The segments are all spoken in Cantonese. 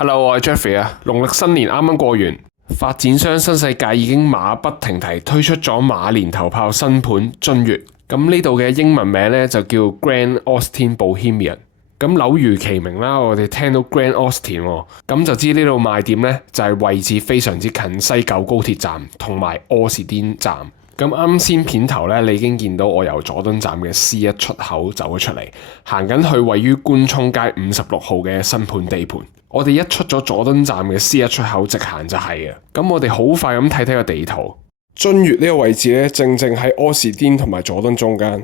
Hello，我係 Jeffrey 啊。農曆新年啱啱過完，發展商新世界已經馬不停蹄推出咗馬年頭炮新盤君悅。咁呢度嘅英文名咧就叫 Grand Austin Bohemian。咁樓如其名啦，我哋聽到 Grand Austin，咁就知呢度賣點咧就係位置非常之近西九高鐵站同埋柯士甸站。咁啱先片頭咧，你已經見到我由佐敦站嘅 C1 出口走咗出嚟，行緊去位於官涌街56號嘅新盤地盤。我哋一出咗佐敦站嘅 C1 出口，直行就係嘅。咁我哋好快咁睇睇個地圖，君悅呢個位置咧，正喺柯士甸同埋佐敦中間。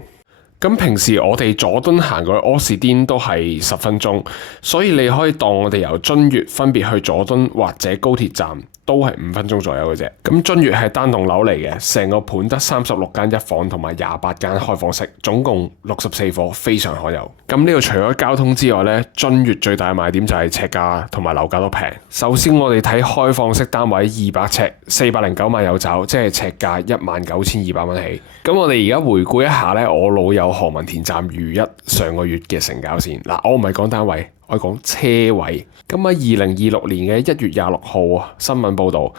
咁平時我哋佐敦行過去柯士甸都係10分鐘，所以你可以當我哋由君悅分別去佐敦或者高鐵站都係5分鐘左右嘅啫。咁君悅係單棟樓嚟嘅，成個盤得36間一房同埋28間開放式，總共64伙，非常可有。咁呢度除咗交通之外咧，君悅最大嘅賣點就係尺價同埋樓價都平。首先我哋睇開放式單位200尺，409萬有找，即係尺價19,200蚊起。咁我哋而家回顧一下咧，我老友何文田站如一上個月嘅成交先。嗱，我唔係講單位，我係講車位。咁喺2026年嘅1月26號啊，新聞報導，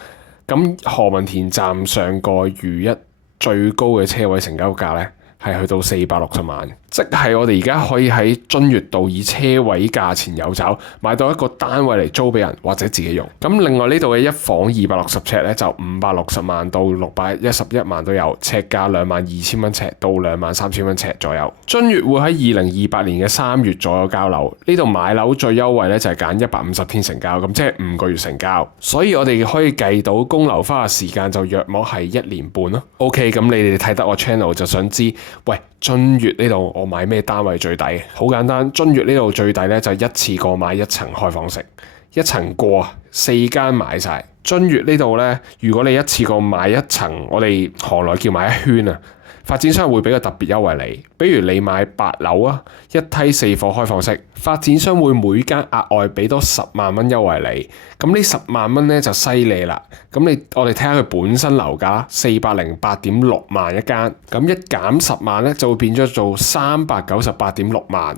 咁何文田站上個如一最高嘅車位成交價咧，係去到460萬，即係我哋而家可以喺君悅道以車位價錢有找買到一個單位嚟租俾人或者自己用。咁另外呢度嘅一房260尺咧就560萬到611萬都有，尺價22,000蚊尺到23,000蚊尺左右。君悅會喺2028年嘅3月左右交樓，呢度買樓最優惠咧就係揀150天成交，咁即係5個月成交，所以我哋可以計到供樓花嘅時間就約莫係1年半咯。OK， 咁你哋睇得我 channel 就想知，喂，君悅呢度我買咩單位最抵？好簡單，君悅呢度最抵咧就一次過買1層開放式，一層過4間買晒。君悅呢度咧，如果你一次過買1層，我哋行內叫買一圈啊，發展商會俾個特別優惠你，比如你買8樓啊，一梯4伙開放式，發展商會每間額外俾多10萬蚊優惠你。咁呢10萬蚊咧就犀利啦。咁我哋睇下佢本身樓價408.6萬一間，咁一減10萬咧就會變咗做398.6萬。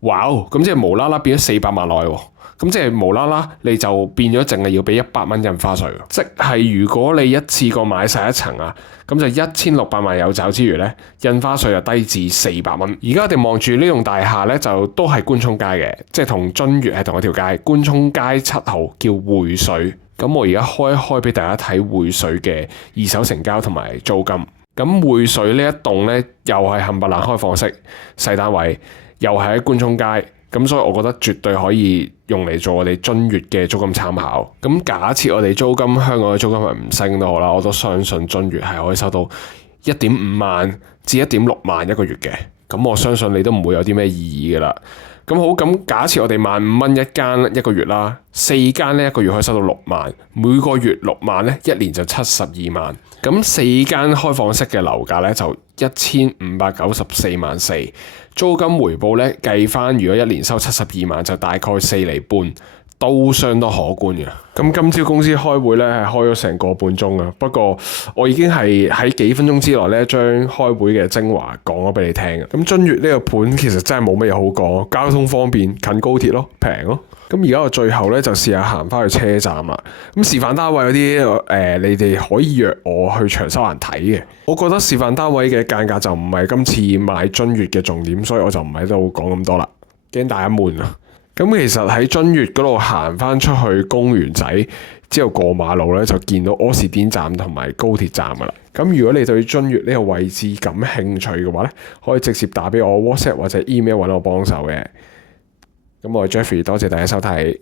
哇！咁即係無啦啦變咗400萬內喎。咁即係無啦啦你就變咗淨係要俾100蚊印花稅，即係如果你一次過買晒1層啊，咁就1600萬有找之餘咧，印花稅就低至400蚊。而家我哋望住呢棟大廈咧，就都係官涌街嘅，即係同君悅係同一條街，官涌街7號叫匯水。咁我而家開一開俾大家睇匯水嘅二手成交同埋租金。咁匯水呢一棟咧又係冚唪唥開放式細單位，又係喺官涌街。咁所以我覺得絕對可以用嚟做我哋君悅嘅租金參考。咁假設我哋租金香港嘅租金係唔升都好啦，我都相信君悅係可以收到1.5萬至1.6萬一個月嘅。咁我相信你都唔會有啲咩異議噶啦。咁好，咁假設我哋15,000蚊一間一個月啦，4間呢一個月可以收到6萬，每個月6萬咧，一年就72萬。咁4間開放式嘅樓價咧就1,594萬4，租金回報咧計翻，如果一年收72萬就大概4厘半，都相當可觀嘅。咁今朝公司開會咧係開咗成個半鐘啊，不過我已經係喺幾分鐘之內咧將開會嘅精華講咗俾你聽嘅。咁君悅呢個盤其實真係冇乜嘢好講，交通方便，近高鐵咯，平咯。咁而家我最後咧就試下行翻去車站啦。咁示範單位嗰啲你哋可以約我去長沙灣睇嘅。我覺得示範單位嘅間隔就唔係今次買君悅嘅重點，所以我就唔喺度講咁多啦，驚大家悶啊。咁其實喺君悅嗰度行翻出去公園仔之後過馬路咧，就見到柯士甸站同埋高鐵站噶啦。咁如果你對君悅呢個位置感興趣嘅話咧，可以直接打俾我 WhatsApp 或者 email 揾我幫手嘅。咁我係 Jeffrey，多謝大家收睇。